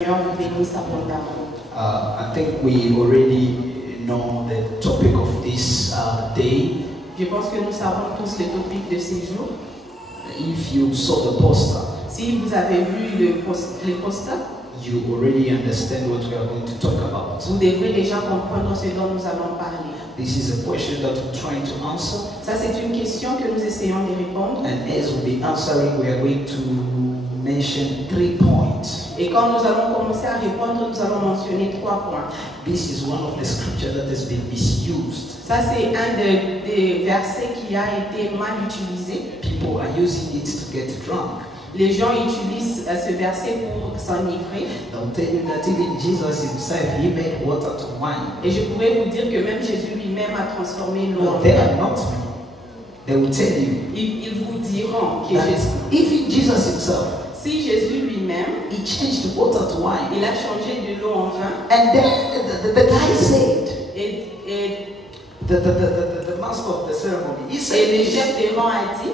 I think we already know the topic of this day. Je pense que nous savons tous le topic de ces jours. If you saw the poster, Si vous avez vu le poster, you already understand what we are going to talk about. vous devrez déjà comprendre ce dont nous allons parler. This is a question that we're trying to answer. Ça, c'est une question que nous essayons de répondre. And as we'll be answering, we are going to mention 3 points. Et quand nous allons commencer à répondre, nous allons mentionner 3 points. This is one of the scriptures that has been misused. Ça, c'est un des versets qui a été mal utilisé. People are using it to get drunk. Les gens utilisent ce verset pour s'enivrer. They'll tell you that even Jesus himself, he made water to wine. Et je pourrais vous dire que même Jésus lui-même a transformé l'eau en No, they vin. are not me. They will tell you Ils vous diront que that even Jesus himself, si Jésus lui-même, he changed water to wine. il a changé de l'eau en vin, And then the guy said, et the master of the ceremony, he le said, chef des rangs a dit,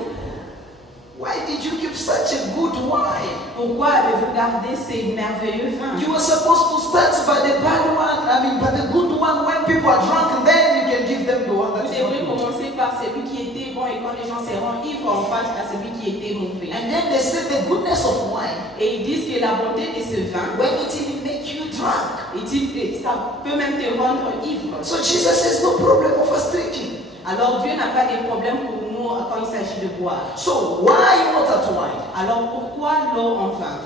why did you give such a good wine? pourquoi avez-vous gardé ces merveilleux vins? You were supposed to start by the bad one, by the good one. When people are drunk, and then you can give them the one Vous that's not devrez good. commencer par celui qui était bon, et quand les gens seront ivres, on passe à celui qui était mauvais. And then they said the goodness of wine, Et ils disent que la bonté de ce vin, when it even make you drunk. ils disent que ça peut même te rendre ivre. So Jesus says no problem of us drinking. Alors Dieu n'a pas de problème pour nous quand il s'agit de boire. So why water to wine? Alors pourquoi l'eau en vin?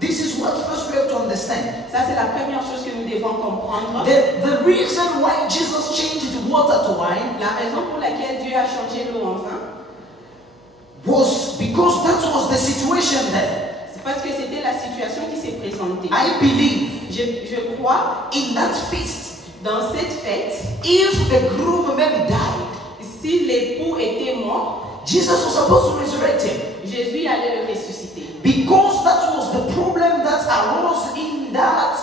This is what first we have to understand. Ça, c'est la première chose que nous devons comprendre. The reason why Jesus changed water to wine La raison pour laquelle Dieu a changé l'eau en vin, was because that was the situation there. c'est parce que c'était la situation qui s'est présentée. I believe Je crois, in that feast, dans cette fête, if the groom maybe died, si l'époux était mort, Jesus was supposed to resurrect him. Jésus allait le ressusciter. Because that was the problem that arose in that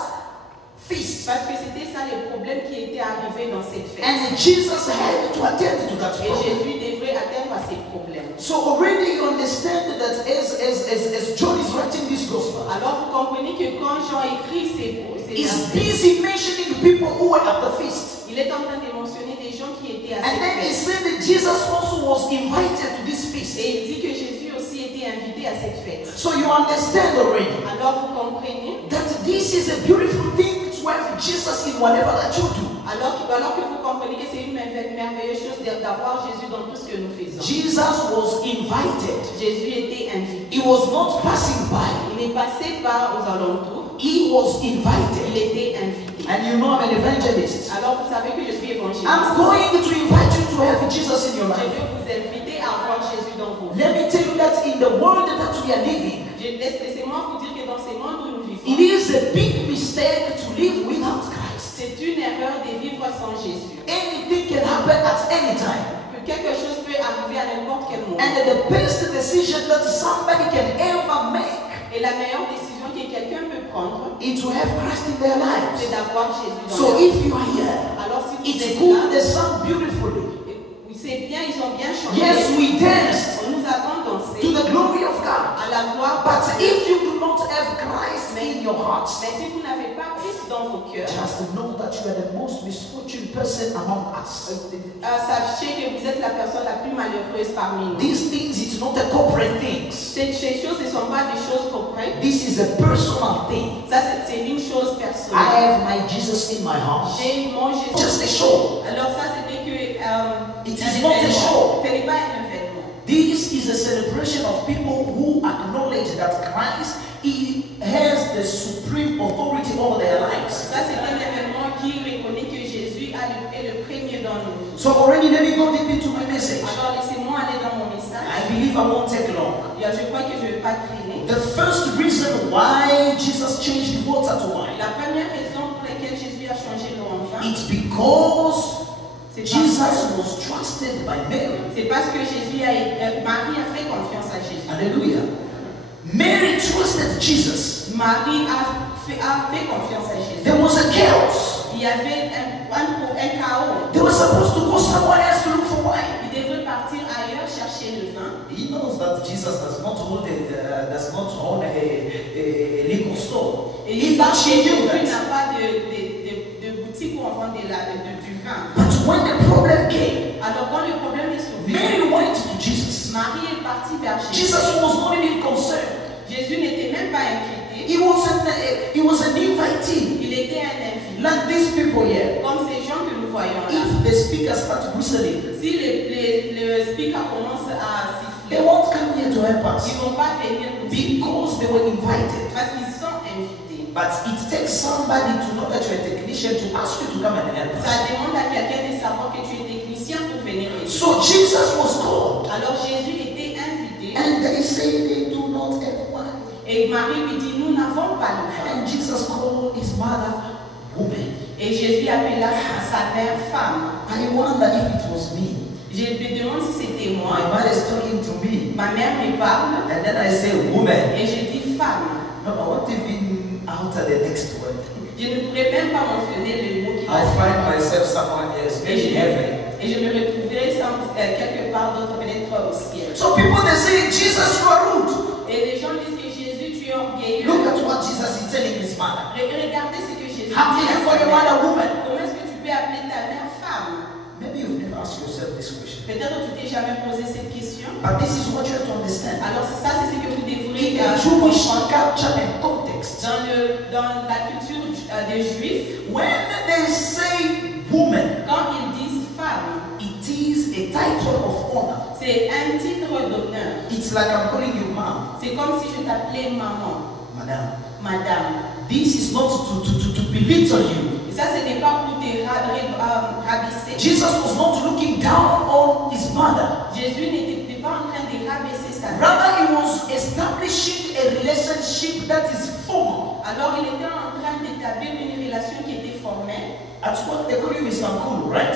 feast. Parce que c'était ça le problème qui était arrivé dans cette fête. And Jesus had to attend to that Et problem. Jésus devrait atteindre à ces problèmes. So already you understand that as John is writing this gospel, Alors vous comprenez que quand Jean écrit ces he's versets, busy mentioning people who were at the feast. il est en train de mentionner des gens qui étaient à And cette then he fête. said that Jesus also was invited to this feast. Et il dit que Jésus aussi était invité à cette fête. So you understand already Alors vous comprenez, that this is a beautiful thing to have Jesus in whatever that you do. alors que vous comprenez que c'est une merveilleuse chose d'avoir Jésus dans tout ce que nous faisons. Jesus was invited. Jésus était invité. He was not passing by. Il n'est passé pas aux alentours, He was il invited. était invité. And you know I'm an evangelist. Alors vous savez que je suis évangéliste. I'm going to invite you to have Jesus in your Je life. veux vous inviter à avoir Jésus dans vos vies. Let me tell you that in the world that we are living, Laissez-moi vous dire que dans ce monde où nous it vivons, is a big mistake to live without Christ. c'est une erreur de vivre sans Jésus. Anything can happen at any time. Que quelque chose peut arriver à n'importe quel moment. And the best decision that somebody can ever make Et la meilleure décision que quelqu'un peut prendre, is to have Christ in their lives. c'est d'avoir Jésus dans So leur vie. if you are here, Alors si vous it's êtes good, là, they sound beautifully. c'est bien, ils ont bien chanté. Yes, we danced Nous avons dansé to the glory of God. à la gloire. But if you do not have Christ in your hearts, Mais si vous n'avez pas Christ dans vos cœurs, just know that you are the most misfortunate person among us. sachez que vous êtes la personne la plus malheureuse parmi nous. These things, it's not a corporate thing. Ces choses ne sont pas des choses corporelles. This is a personal thing. Ça, c'est une chose I personnelle. have my Jesus in my heart. J'ai mon Jésus. Just a show. Alors ça, c'était que It is not a show. ce n'est pas un événement. This is a celebration of people who acknowledge that Christ he has the supreme authority over their lives. Ça, c'est un événement qui reconnaît que Jésus est le premier dans nos vies. So already let me go deep into my message. Alors laissez-moi aller dans mon message. I believe I won't take long. Je crois que je ne vais pas traîner. The first reason why Jesus changed water to wine, La première raison pour laquelle Jésus a changé l'eau en vin, it's because c'est Jesus parce, was trusted by Mary. que Marie a fait confiance à Jésus. Hallelujah. Mary trusted Jesus. Marie a fait confiance à Jésus. There was a chaos. Il y avait un chaos. They were supposed to go somewhere else to look for wine. Il devrait partir ailleurs chercher le vin. He knows that Jesus does not own a liquor store. Et ils savent que she knew Jésus that. n'a pas de boutique où on vend du vin. But when the problem came, Alors quand le problème est sauvé, Mary went to Jesus. Marie est partie vers Jésus. Jesus was not even concerned. Jésus n'était même pas inquiété. He was an invitee. Il était un invité. Like these people here. Comme ces gens que nous voyons là. If the speaker starts whistling, Si le speaker commence à they siffler, won't come here to help ils us ne vont pas venir nous because they were invited. parce qu'ils sont invités. But it takes somebody to know that you're a technician to ask you to come and help us. Ça demande à quelqu'un de savoir que tu es technicien pour venir aider. So Jesus was called, Alors Jésus était invité and they say they do not have wine. et Marie lui dit nous n'avons pas le vin. And Jesus called his mother woman. Et Jésus appela sa mère femme. I wonder if it was me. Je me demande si c'était My moi. mother is talking to me, Ma mère me parle and then I say woman. et je dis femme. No, I won't even alter the next word. Je ne pourrais même pas mentionner le mot qui va I'll find suivre. myself somewhere else, Et maybe heaven. je me retrouverai quelque part d'autre, peut-être au ciel. So people they say, Jesus, you are rude. Et les gens disent que Jésus, tu es orgueilleux. Look at what Jesus is telling his mother. Regardez ce que Jésus How can dit à you sa call your mère. mother woman? Comment est-ce que tu peux appeler ta mère femme? Maybe you've never asked yourself this question. Peut-être tu t'es jamais posé cette question. But this is what you have to understand. Alors ça, c'est ce que vous devrez In the Jewish comprendre. culture and context, Dans la culture des Juifs, when they say woman, quand ils disent femme, it is a title of honor. c'est un titre d'honneur. It's like I'm calling you mom, C'est comme si je t'appelais maman, madam. madame. This is not to belittle you. Et ça, ce n'est pas pour te rabaisser. Jesus was not looking down on his mother. Jésus n'était pas en train de rabaisser sa mère. Rather, he was establishing a relationship that is formal. Alors, il était en train d'établir une relation qui était formelle. At what they call you Mr. Nkulu, right?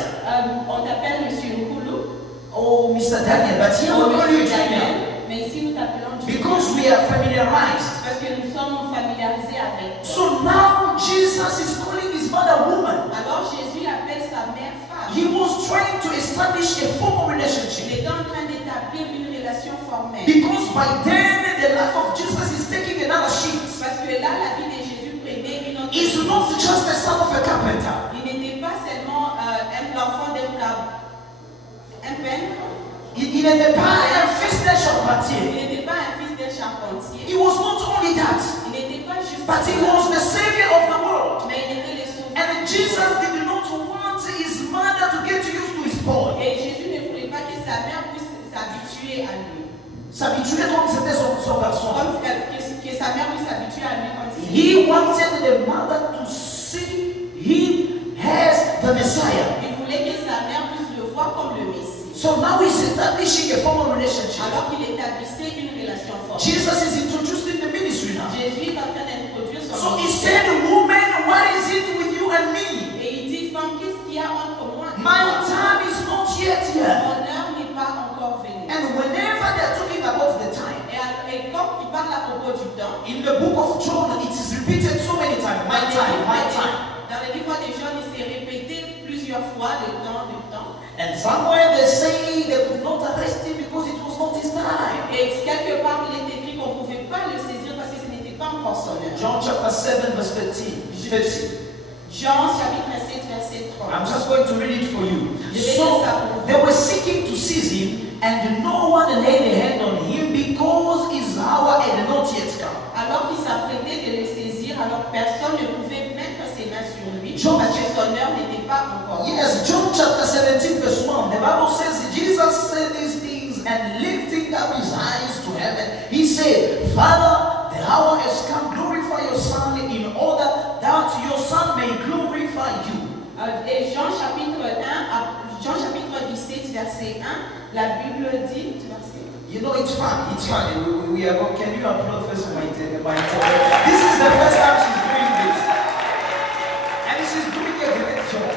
On t'appelle Monsieur Nkulu. Or Mr. Daniel, but here ou we call you Monsieur Junior. Daniel. Mais ici, nous t'appelons Junior. Because we are familiarized. Parce que nous sommes familiarisés avec. So now Jesus is calling his mother woman. Alors, Jésus appelle sa mère femme. He was trying to establish a formal Il relationship. était en train d'établir une relation formelle. Because by then the life of Jesus is taking another shift. Parce que là, la vie de Jésus prenait une autre. He's not just the son of a carpenter. Il n'était pas seulement l'enfant d'un peintre. Il n'était pas un fils d'un Il charpentier. n'était pas un fils d'un charpentier. He was not only that, Il n'était pas juste. but he was the savior of the world. Mais il était le sauveur. And Jesus did not want his mother to get used to his boy. Et Jésus ne voulait pas que sa mère puisse s'habituer à lui. S'habituer comme c'était son garçon. Comme que sa mère puisse s'habituer à lui quand il He wanted the mother to see him as the Messiah. Il voulait que sa mère puisse le voir comme le Messie. So now he's establishing a formal relationship. Alors qu'il établissait une relation forte. Jesus is introducing the ministry now. Jésus est en train d'introduire son So he ministère. said, woman, what is it with you and me? Et il dit, femme, qu'est-ce qu'il y a entre moi et My toi? time is not yet here. Mon heure n'est pas encore venue. And whenever they're talking about the time, Et quand il parle à propos du temps, in the book of John, it is repeated so many times. My time, my time. dans le livre des Jean, il s'est répété plusieurs fois le temps, le temps. And somewhere they say they could not arrest him because it was not his time. Et quelque part, il est écrit qu'on ne pouvait pas le saisir parce que ce n'était pas encore son heure. John chapter 7, verse 30. Jean chapitre 7, verset 30. I'm just going to read it for you. So they were seeking to seize him, and no one laid a hand on him because his hour had not yet come. Alors qu'il s'apprêtait de le saisir, alors personne ne pouvait mettre ses mains sur lui Jean- parce que son heure n'était pas encore. Yes, John chapter 17, verse 1. The Bible says Jesus said these things, and lifting up his eyes to heaven, he said, Father, the hour has come, glorify your Son in order that your Son may glorify you. Et Jean chapitre 1, Jean chapitre 17, verset 1, la Bible dit, verset You know, it's fun. It's fun. We are going, can you applaud first my This is the first time she's doing this. And she's doing a great job.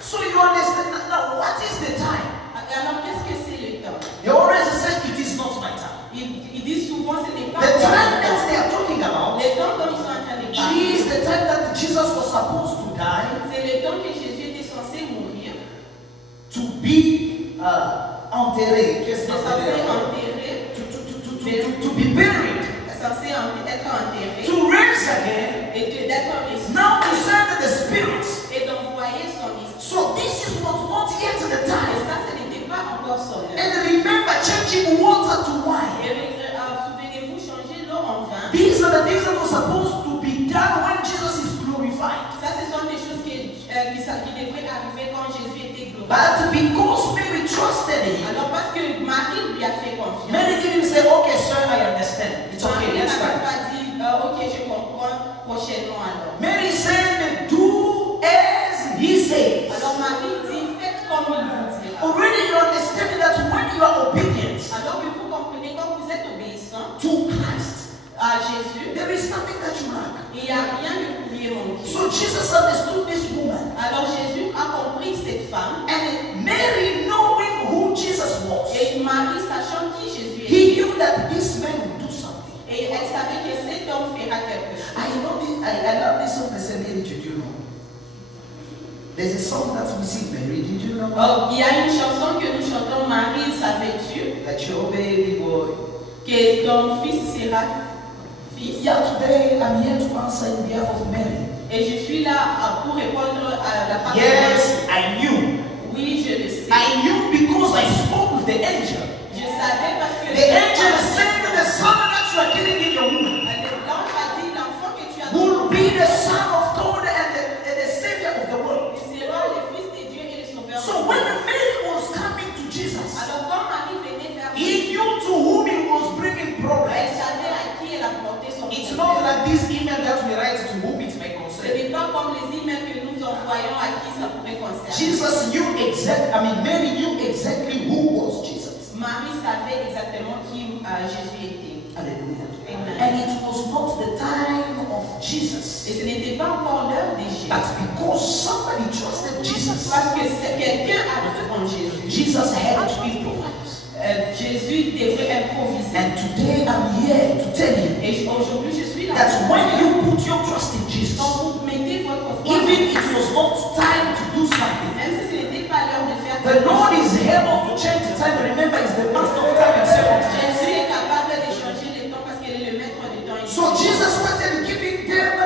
So you understand now what is the time? Alors qu'est-ce que c'est le temps? They always say it is not my time. Il dit souvent ce n'est pas The encore time le temps. that they are talking about Le temps dont ils sont en train de parler, is the time that Jesus was supposed to die, c'est le temps que Jésus était censé mourir, to be enterré. Qu'est-ce que censé c'est? enterrer, To be buried, censé être enterré, to raise changing water to wine. Souvenez-vous, changer l'eau en vin. These are the things that were supposed to be done when Jesus is glorified. Ça, ce sont des choses qui devraient arriver quand Jésus était glorifié. But because Mary trusted him, Alors parce que Marie lui a fait confiance. Mary didn't say, okay, sir, I understand. It's okay, Marie let's n'avait start. pas dit, ok, je comprends prochainement alors. Mary said, do as he says. Alors Marie dit, faites comme il vous dit. Already you understand that when you are obedient Alors que vous comprenez, quand vous êtes obéissant to Christ, à Jésus, there is nothing that you lack. il n'y a rien que vous lui manquer. So Jesus understood this woman. Alors Jésus a compris cette femme. And Mary, knowing who Jesus was, Et Marie, sachant qui Jésus he est, knew that this man would do something. et elle savait que cet homme fera quelque chose. I love this song. They say, Mary, did you know? There's a song that we sing, Mary, did you know? Oh, il y a une chanson que nous chantons, Marie, savais-tu That your baby boy. que ton fils sera fils? Yeah, today I'm here to answer in behalf of Mary. Et je suis là pour répondre à la parole. Yes, I knew. Oui, je le sais. I knew because I spoke with the angel. Je savais parce que The angel said that the son that you are killing in your womb l'ange a dit l'enfant que tu as will be the son of God and the savior of the world. sera le fils de Dieu et le sauveur. So when Mary was coming to Jesus, Alors quand Marie venait vers lui, he knew to whom he was bringing elle progress. savait à qui elle apportait son It's problème. not like this email that we write to whom it may Ce concern. n'est pas comme les emails que nous envoyons à qui ça pourrait concerner. Mary knew exactly who was Jesus. Marie savait exactement qui Jésus était. Hallelujah. Amen. And it was not the time of Jesus. Et ce n'était pas encore l'heure de Jésus. But because somebody trusted Jesus, Parce que quelqu'un a cru en Jésus. Jesus had to improvise. Jésus devrait improviser. And today I'm here to tell you Et aujourd'hui, je suis là. that when you put your trust in Jesus, Quand vous mettez votre foi, even it was not time to do something, même si ce n'était pas l'heure de faire the Lord is able to change the time. Remember, He's the master of time and circumstance. Jésus est capable de changer le temps parce qu'il est le maître du temps. So Jesus started giving them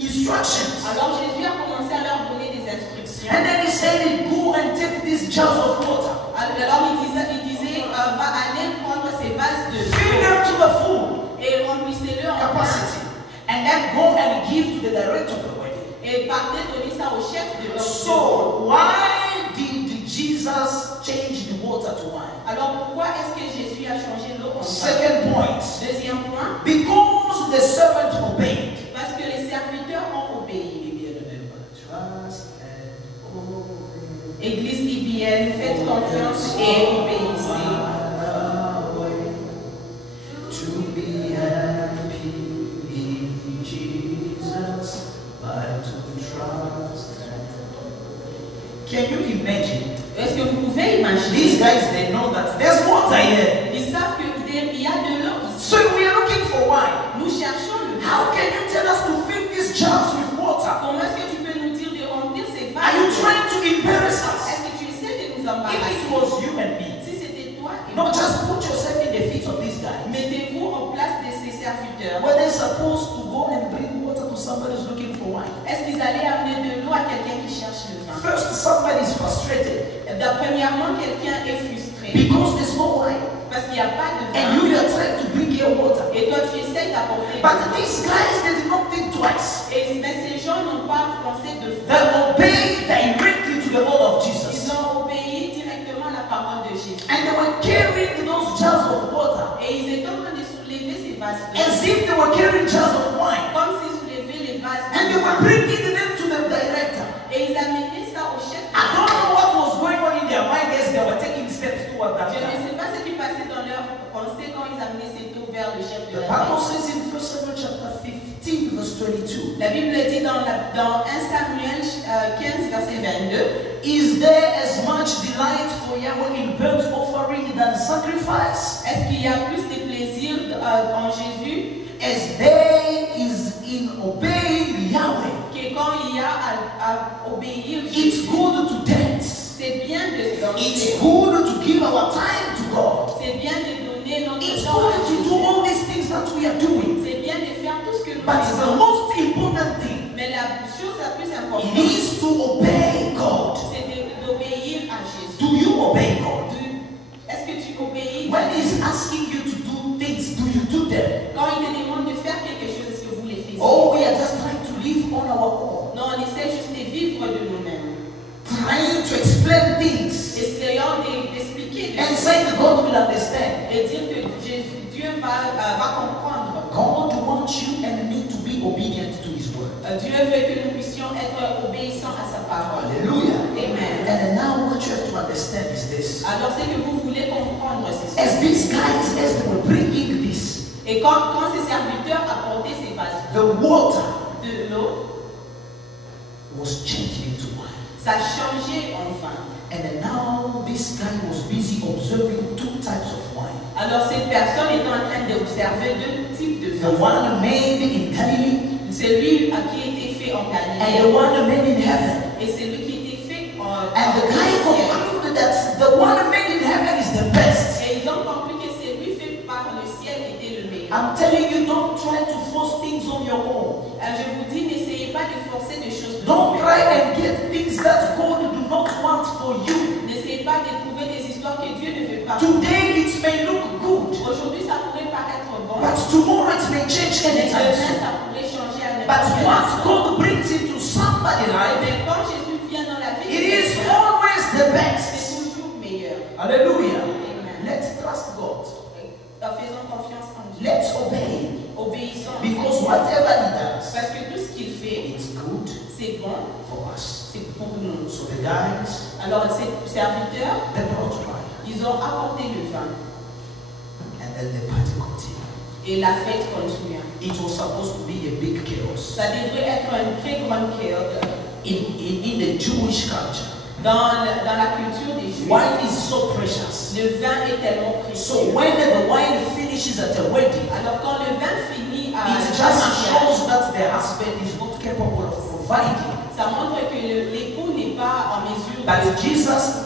instructions. Alors Jésus a commencé à leur donner des instructions. And then He said, go and take these jars of water, Alors il disait va aller prendre ces vases de fill them to the full et remplissez-le en capacity, and then go and give to the director of the wedding. et partez donner ça au chef de l'ordre. So why did Jesus change the water to wine? Alors pourquoi est-ce que Jésus a changé l'eau en vin? Second point, Deuxième point, because the servant obeyed. parce que les serviteurs ont obéi. Trust and obey. Église IBN, faites confiance et obéissez. To be happy in Jesus, but to trust and. Can you imagine? Est-ce que vous pouvez imaginer? These guys, they know that there's water here. Ils savent qu'il y a de l'eau ici. So we are looking for wine. Nous cherchons le vin. How can you tell us to fill these jars with water? Comment est-ce que tu peux nous dire de remplir ces Are you vases? trying to embarrass us? Est-ce que tu essaies de nous If embarrasser? it was you and me, Si c'était toi et no, moi, just put yourself in the feet of these guys. mettez-vous en place de ces serviteurs. Were they supposed to go and bring water to somebody who's looking for wine? Est-ce qu'ils allaient amener de l'eau à quelqu'un qui cherche le vin? First, somebody is frustrated Premièrement, quelqu'un est frustré because there's no wine, parce qu'il n'y a pas de and you vin. are trying to bring your water. Et toi, tu essaies d'apporter. But these guys, they did not think twice. Mais ces gens n'ont pas pensé deux They fois. obeyed directly to the word of Ils Jesus, ont obéi directement à la parole de Jésus. and they were carrying those jars of water Et ils étaient en train de soulever ces vases d'eau. as if they were carrying jars of wine, Comme s'ils soulevaient les vases and they were bringing them to the director. Et ils amenaient ça au chef. I don't know what was going on in their mind as they were taking steps toward that Je ne guy. sais pas ce qui passait dans leur pensée quand ils amenaient cette eau vers le chef de The la Bible ville. says in 1 Samuel chapter 15, verse 22, La Bible dit dans 1 Samuel 15, verset 22, is there as much delight for Yahweh in burnt offering than sacrifice, est-ce qu'il y a plus de plaisir en Jésus as there is in obeying Yahweh? que quand il y a à obéir It's Jésus? good to dance. C'est bien de danser. It's good to give our time to God. C'est bien de donner notre It's temps à good to do Jésus. all these things that we are doing. C'est bien de faire tout ce que nous But the faisons. most important thing Mais la chose la plus importante, is to obey God. c'est d'obéir à Jésus. Do you obey God? obedient to His word. Dieu veut que nous puissions être obéissants à sa parole. Hallelujah. Amen. And now what you have to understand is this. Alors, ce que vous voulez comprendre, c'est ça. As these guys, as they were bringing this, Et quand ces serviteurs apportaient ces vases the water de l'eau, was changed into wine. ça changeait en vin. And then now this guy was busy observing two types of wine. Alors, cette personne était en train d'observer deux types de The vin. one made in Galilee Celui qui était fait en and the Galilée one made in heaven. et celui qui était fait en And the guy ciel. concluded that the one made in heaven is the best. Et ils ont compris que celui fait par le ciel était le meilleur. I'm telling you, don't try to force things on your own. Je vous dis, n'essayez pas de forcer des choses. Don't try and get things that God do not want for you. N'essayez pas de trouver des histoires que Dieu ne veut pas. Today it may look good, Aujourd'hui, ça pourrait paraître bon. but tomorrow it may change Mais anytime demain, soon. ça pourrait changer à But n'importe quel once instant. God brings into somebody's life, Mais quand Jésus vient dans la vie, it is c'est always the best. toujours meilleur. Hallelujah. Amen. Let's trust God. Faisons confiance en Dieu. Let's obey. Obéissons. Because whatever He does, Parce que tout ce qu'il fait, it's good c'est bon, for us. c'est pour nous. So the guys, Alors, ces serviteurs, they brought wine. ils ont apporté le vin. And then the party continued. Et la fête continue. It was supposed to be a big chaos. Ça devrait être une très grande chaos In the Jewish culture, dans la culture des Juifs. wine is so precious. Le vin est tellement So précieux. when the wine finishes at a wedding, Alors quand le vin finit à it just mariage, shows that the husband is not capable of providing. ça montre que l'époux n'est pas en mesure But Jesus,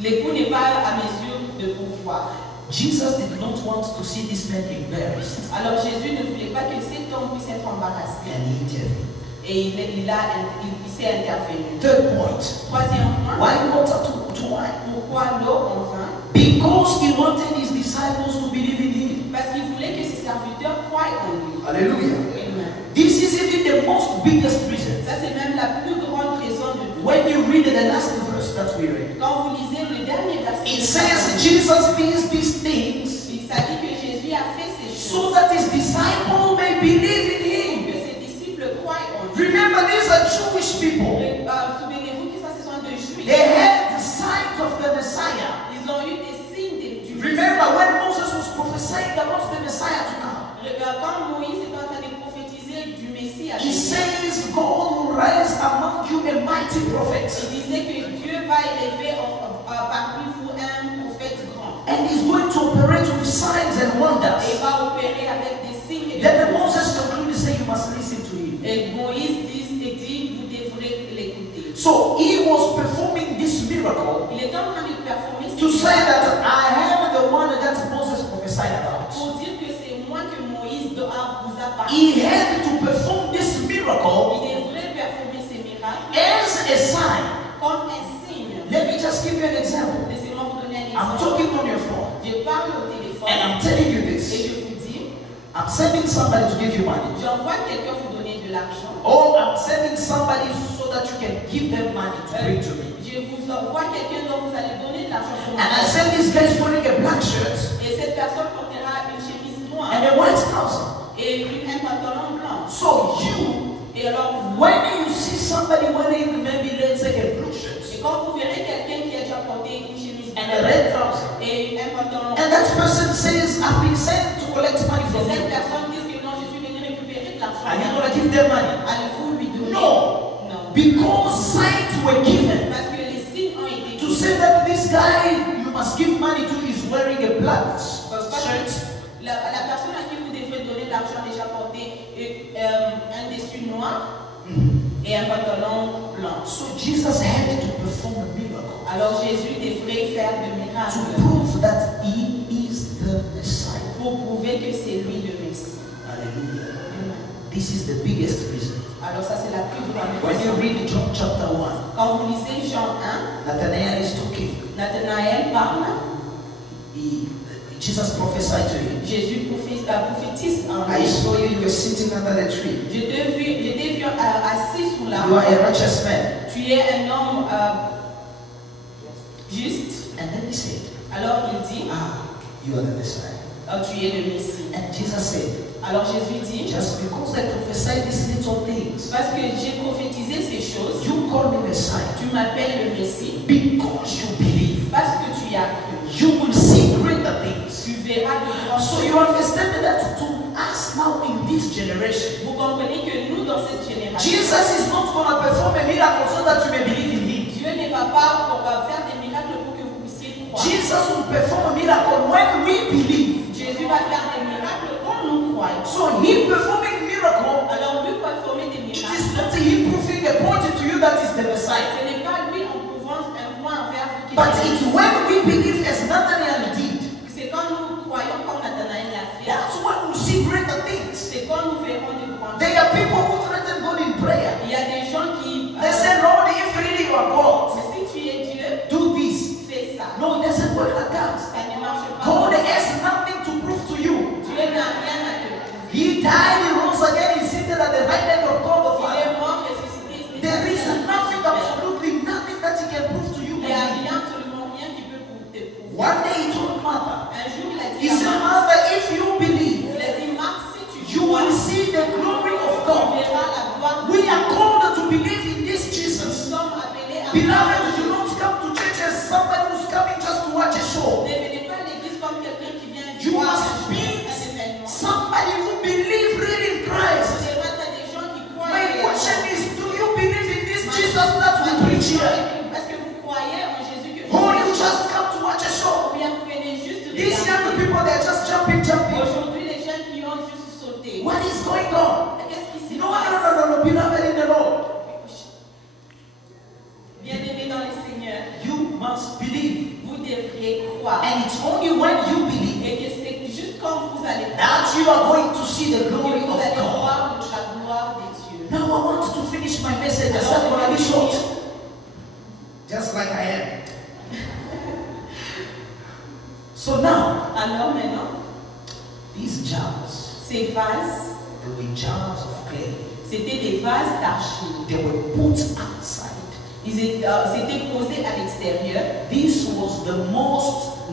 l'époux n'est pas à mesure de pouvoir. Jesus did not want to see this man embarrassed, Alors Jésus ne voulait pas que cet homme puisse être embarrassé. and he intervened. Et il s'est intervenu. Third point: Troisième point, why water to wine? pourquoi l'eau en vin? Because he wanted his disciples to believe in him. Parce qu'il voulait que ses serviteurs croient en lui. Hallelujah. Amen. This is even the most biggest reason. Ça c'est même la plus grande raison de tout. When you read the last verse that we read, Quand vous lisez le dernier verset, it says Jesus means these things ça dit que Jésus a fait ces so choses that his disciple may believe in him. pour que ses disciples croient en lui. Remember, these are Jewish people. Souvenez-vous que ça ce sont des Juifs. They had the sight of the Messiah. Ils ont eu des signes du Remember when Moses was prophesying about the Messiah to come, Quand Moïse est en train de prophétiser du Messie à he Jésus, says God will rise among you a mighty prophet, il disait que Dieu va élever parmi vous un prophète grand. and he's going to operate with signs and Et il wonders. va opérer avec des signes et des Then prodiges. Moses concluded, say you must listen to him. Et Moïse dit, vous devrez l'écouter. So he was performing this miracle Il est en train de performer to ce say that I am the one that Moses prophesied about. pour dire que c'est moi que Moïse vous a parlé. He had to perform this miracle Il devrait performer ces miracles as a sign. comme un signe. Let me just give you an example. Laissez-moi vous donner un I'm exemple. talking on your phone, Je parle au téléphone and I'm telling you et this. je vous dis, I'm sending somebody to give you money. j'envoie quelqu'un vous donner de l'argent. Or I'm sending somebody so that you can give them money to bring to me. Je vous envoie quelqu'un dont vous allez donner de l'argent pour And I moi. send this guy wearing a black shirt Et cette personne portera une chemise noire and a white trouser. et un pantalon blanc. So you, Et alors, when you see somebody wearing maybe let's say a blue shirt et quand vous verrez quelqu'un qui a déjà porté une chemise and a bleue red trouser, et un pantalon and that person says, I've been sent to collect money et from cette you, personne dit que non, je suis venu récupérer de l'argent. are you going to give them money? Allez-vous lui donner? No. Non. Because signs were given Parce que les signes ont été to donnés. say that this guy you must give money to is wearing a black shirt. La personne à qui vous devrez donner l'argent déjà porté un dessus noir et un pantalon blanc. So Jesus had to perform a miracle Alors Jésus devrait faire de to miracles prove that he is the Messiah. pour prouver que c'est lui le Messie. Hallelujah. This is the biggest reason. Alors ça c'est la plus grande When you raison. read John chapter 1, Quand vous lisez Jean 1, Nathanael is talking. Nathanaël parle, Jesus prophesied to him. Jésus prophétise en I lui. saw you, you were sitting under the tree. Je t'ai vu assis sous You l'arbre. are a righteous man. Tu es un homme juste. And then he said, Alors il dit, you are the Messiah. tu es le Messie. And Jesus said, Alors Jésus dit, just because I prophesy these little things, parce que j'ai prophétisé ces choses, you call me Messiah. tu m'appelles le Messie, Because you believe, parce que tu as cru. you will see greater things. Tu verras de grandes So choses. you understand that to us now in this generation, Vous comprenez que nous, dans cette génération, Jesus is not going to perform a miracle so that you may believe in him. Dieu ne va pas faire des miracles pour que vous puissiez croire. Jesus will perform a miracle when we believe. Jésus va faire des miracles quand nous croyons. So him performing miracle, Alors lui performer des it miracles, is not him proving a point to you that is the Messiah. ce n'est pas lui en prouvant un point envers vous qui But est it's when we believe as Nathaniel did. c'est quand nous croyons comme Nathanaël l'a fait. That's when we see greater things. C'est quand nous verrons des grandes There choses. are people who threaten God in prayer. Il y a des gens qui They say, Lord, if really you are God, mais si tu es Dieu, do this. fais ça. No, it doesn't work like that. Ça ne marche pas. God has nothing to prove to you. Dieu n'a rien à te prouver. He died, he rose again, he's seated at the right hand of God the Il Father. est mort, ressuscité. There is nothing, absolutely nothing that he can prove to you. Il n'y a rien, absolument rien qui peut te prouver. One day he told Martha, Un jour, il a dit he à said, Marc, Martha, if you believe, il a dit, Marc, si tu you will see the glory of tu God. verras la gloire de We Dieu. are called to believe in this Nous Jesus. sommes appelés à Beloved, do not come to church as somebody who's coming just to watch a show. Ne venez pas à l'église comme quelqu'un qui vient You voir must un be événement. somebody who believes really in Christ. C'est vrai qu'il y a des gens qui croient. My question is, do you believe in this Jesus that we preach here? Est-ce que vous croyez en Jésus que Or you just come to watch a show? Ou bien vous venez juste These young regarder. people, they're just jumping. Aujourd'hui, les jeunes qui ont juste sauté. What is going on? Qu'est-ce qui se No, passe? beloved in the Lord. Bien-aimés dans le Seigneur, You must believe. vous devriez croire. And it's only when you believe Et que c'est juste quand vous allez that you are going to see the que glory vous of allez God. voir la gloire de Dieu. Now I want to finish my message. I Alors, said on va going to be short. finir. Just like I am. So now, Alors maintenant, these jars, ces vases, they were jars of clay. c'était des vases d'argile. They were put outside. C'était posé à l'extérieur. This was the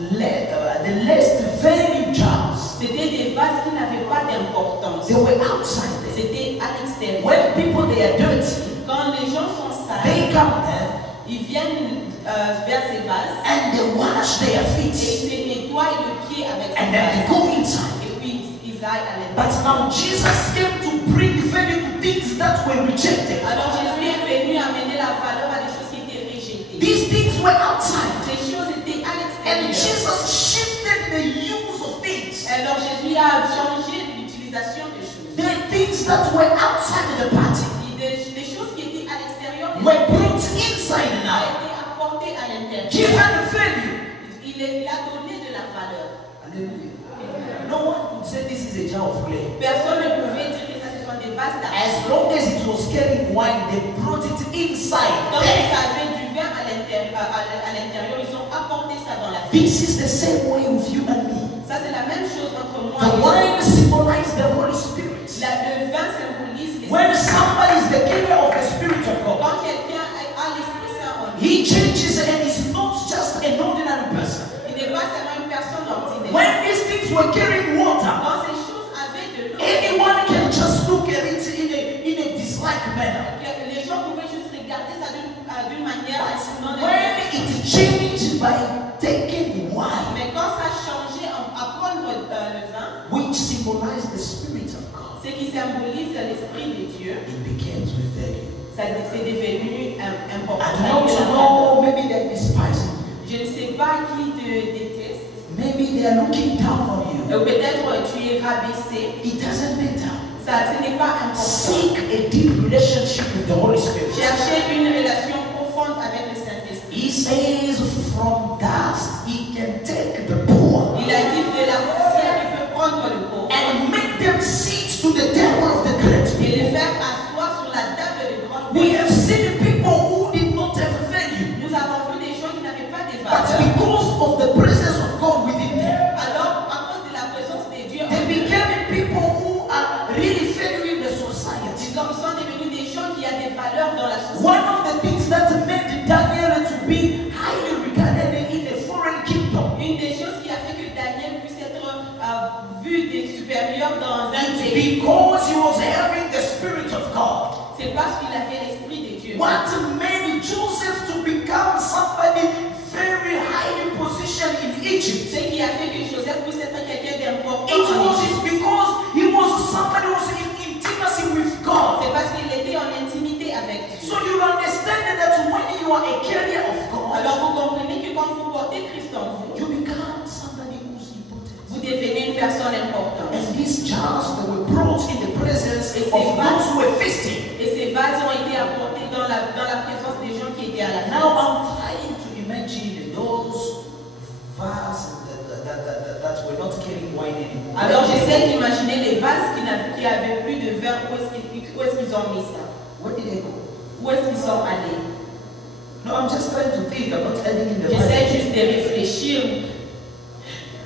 the least valued jars. C'était des vases qui n'avaient pas d'importance. They were outside there. C'était à l'extérieur. When people they are dirty, Quand les gens sont they sales, come there ils viennent vers ces vases and they wash their et feet ils se nettoient le pied avec ces and then they vases. go inside. Et puis ils aillent à But l'intérieur. now Jesus came to bring value to things that were rejected. Alors Jésus est venu amener la valeur à des choses qui étaient rejetées. These things were outside. Ces choses étaient à And l'extérieur. Jesus shifted the use of things. Alors Jésus a changé l'utilisation des choses. The things that were outside the party Des choses qui étaient à l'extérieur were brought inside ont now. été apportées à l'intérieur. Given value. Il a donné de la valeur. Hallelujah. No one could say this is a jar of clay. Personne ne pouvait dire que ça ce sont des vases d'argile. As long as it was carrying wine, they brought it inside. Quand there. ils avaient du vin à l'intérieur, ils ont apporté ça dans la vie. This is the same way with you and me. Ça, c'est la même chose entre moi The et wine symbolizes the Holy Spirit. Le vin symbolise l'esprit. When somebody is the carrier of the Spirit of God, Quand quelqu'un a l'Esprit Saint en lui, he changes and is not just an ordinary person. il n'est pas seulement une personne ordinaire. When these things were carrying water, Quand ces choses avaient de l'eau, anyone can just look at it in a dislike manner. les gens pouvaient juste regarder ça d'une manière non When it changed by taking wine, Mais quand ça a changé à prendre le vin, which symbolized the Spirit of God, ce qui symbolise l'Esprit de Dieu, it begins with value. ça c'est devenu important. I don't know, maybe they're despising you. Je ne sais pas qui te déteste. Maybe they are looking down on you. Peut-être tu es rabaissé. It doesn't matter. Ça, ce n'est pas important. Seek a deep relationship with the Holy Spirit. Chercher une relation profonde avec le Saint-Esprit. He says from dust he can take the poor Il a dit de la poussière, il peut prendre le pauvre and make them sit to the table of the great. et le faire asseoir sur la table de grande We personnes. have seen people who did not have value, Nous avons vu des gens qui n'avaient pas de but valeur. because of the presence of God within them, Alors, à cause de la présence de Dieu, they became people who are really valuing the society. ils sont devenus des gens qui ont des valeurs dans la société. One of the things that made Daniel to be highly regarded in a foreign kingdom, Une des choses qui a fait que Daniel puisse être vu des supérieurs dans un it Because he was having the Spirit of God. C'est parce qu'il avait l'Esprit de Dieu. What made Joseph to become somebody very highly positioned in Egypt? Ce qui a fait que Joseph puisse être quelqu'un d'important It en was Égypte. because he was somebody who was in intimacy with God. C'est parce qu'il était en intimité avec Dieu. So you understand that when you are a carrier of God, Alors vous comprenez que quand vous portez Christ en vous, you become somebody who's important. vous devenez une personne importante. And these jars that were brought in the presence Et of ces those who were feasting. Et ces vases ont été apportés dans la présence des gens qui étaient à la Now fête. I'm trying to imagine those vases that were not carrying wine anymore. Alors j'essaie d'imaginer les vases qui avaient plus de vin, où est-ce qu'ils ont mis ça? Where did they go? Où est-ce qu'ils sont allés? No, I'm just trying to think. I'm not adding in the J'essaie Bible. juste de réfléchir.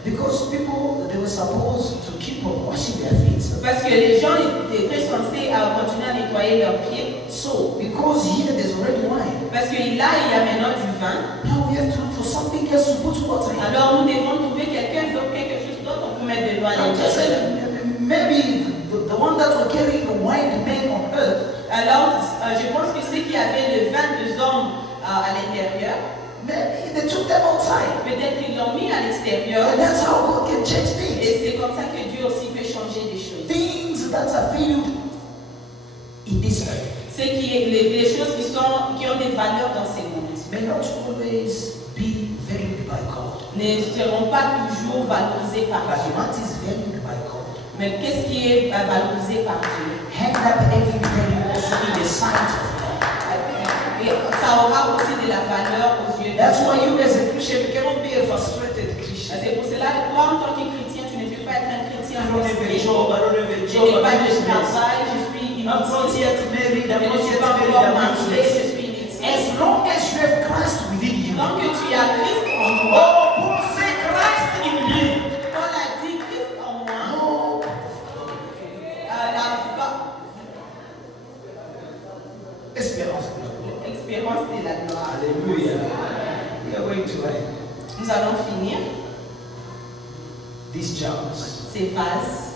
Because people, they were supposed to keep on washing their feet. Parce que les gens étaient censés continuer à nettoyer leurs pieds. So, because here there's already wine, Parce que là, il y a maintenant du vin. now we have to look for something else to put water in. Alors nous devons trouver quelque chose d'autre pour mettre de l'eau à I'm just l'intérieur. saying, maybe the one that were carrying the wine remained on earth. Alors, je pense que ceux qui avaient le vin des hommes à l'intérieur, Maybe they took them outside. peut-être qu'ils l'ont mis à l'extérieur. And that's how God can change things. Et c'est comme ça que Dieu aussi peut changer des choses. Things that are valued in this earth Les choses qui ont des valeurs dans ces mondes may not always be valued by God. ne seront pas toujours valorisées par But Dieu. what is valued by God? Mais qu'est-ce qui est valorisé par Dieu? Hand up every value also in the sight of God. Et ça aura aussi de la valeur aux yeux de That's why Dieu. you as a Christian, you cannot be a frustrated Christian. C'est pour cela que toi, en tant que chrétien, tu ne peux pas être un chrétien I don't have a frustré. job, I don't have a Je job, n'ai pas I'm de useless. travail, je suis I'm not inutile. yet married, Je I'm ne not suis yet pas married, encore I'm marié, useless. je suis inutile. As long as you have Christ within you. Tant que tu as Christ en toi, Oh, Paul said Christ in me. Paul a dit Christ en moi, Oh, espérance. l'expérience de la gloire. Hallelujah. We are going to end. Nous allons finir. These jars, Ces vases,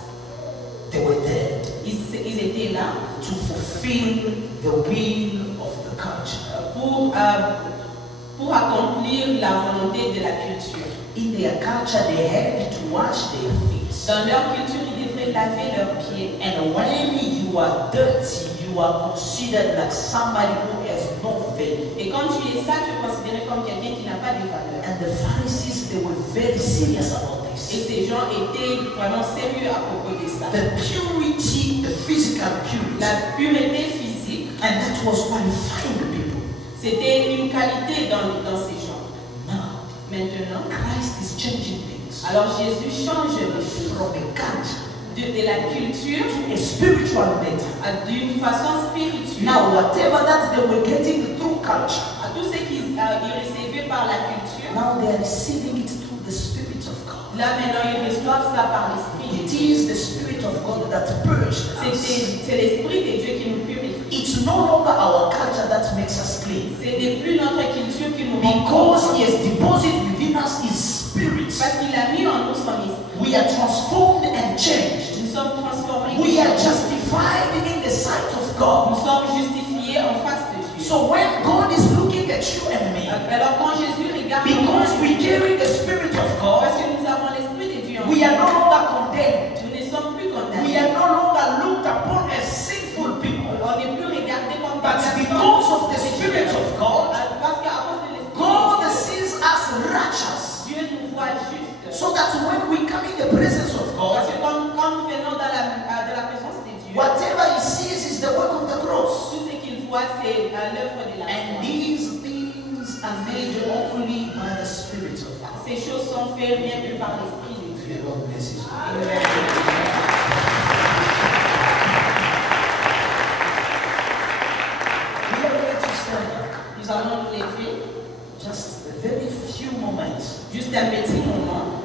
they were there ils étaient là to fulfill the will of the culture. pour accomplir la volonté de la culture. In their culture, they had to wash their feet. Dans leur culture, ils devraient laver leurs pieds. And when you are dirty, you are considered like somebody who has no value. Et quand tu es sale, tu es considéré comme quelqu'un qui n'a pas de valeur. And the Pharisees, they were very serious about Et this. ces gens étaient vraiment sérieux à propos de ça. The purity, the physical purity, La pureté physique, and that was qualifying the people. c'était une qualité dans ces gens. Now, Maintenant, Christ is changing things alors Jésus change les choses from a culture de la culture to a spiritual matter. d'une façon spirituelle. Now, whatever that they were getting through culture, À tout ce qu'ils recevaient par la culture, now they are receiving it through the Spirit of God. là maintenant ils reçoivent ça par l'Esprit. It is the Spirit of God that purged us. C'est l'Esprit de Dieu qui nous purifie. It's no longer our culture that makes us clean. Ce n'est plus notre culture qui nous rend Because propres. He has deposited within us His Spirit, Parce qu'il a mis en nous son esprit. we are transformed and changed. Nous sommes transformés. We are justified in the sight of God. Nous sommes justifiés en face de Dieu. So when God is looking at you and me, Alors quand Jésus regarde, because we carry the Spirit of God, parce que nous avons l'Esprit de Dieu en we nous, are no longer condemned. nous ne sommes plus We condamnés. are no longer looked upon as sinful people. On n'est plus regardés comme But because of the Spirit of God, Parce qu'à cause de l'Esprit God de sees us righteous. Dieu, Dieu nous voit juste. So that when we come in the presence of Parce God, que quand nous venons dans la présence de Dieu, whatever He sees is the work of the cross. tout ce qu'il voit, c'est l'œuvre de la And croix. these things are made only by the Spirit of God. Ces choses sont faites rien que par l'Esprit de Dieu. The Lord bless you. We are going to stand up. Nous allons nous lever Just a very few moments. juste un petit moment.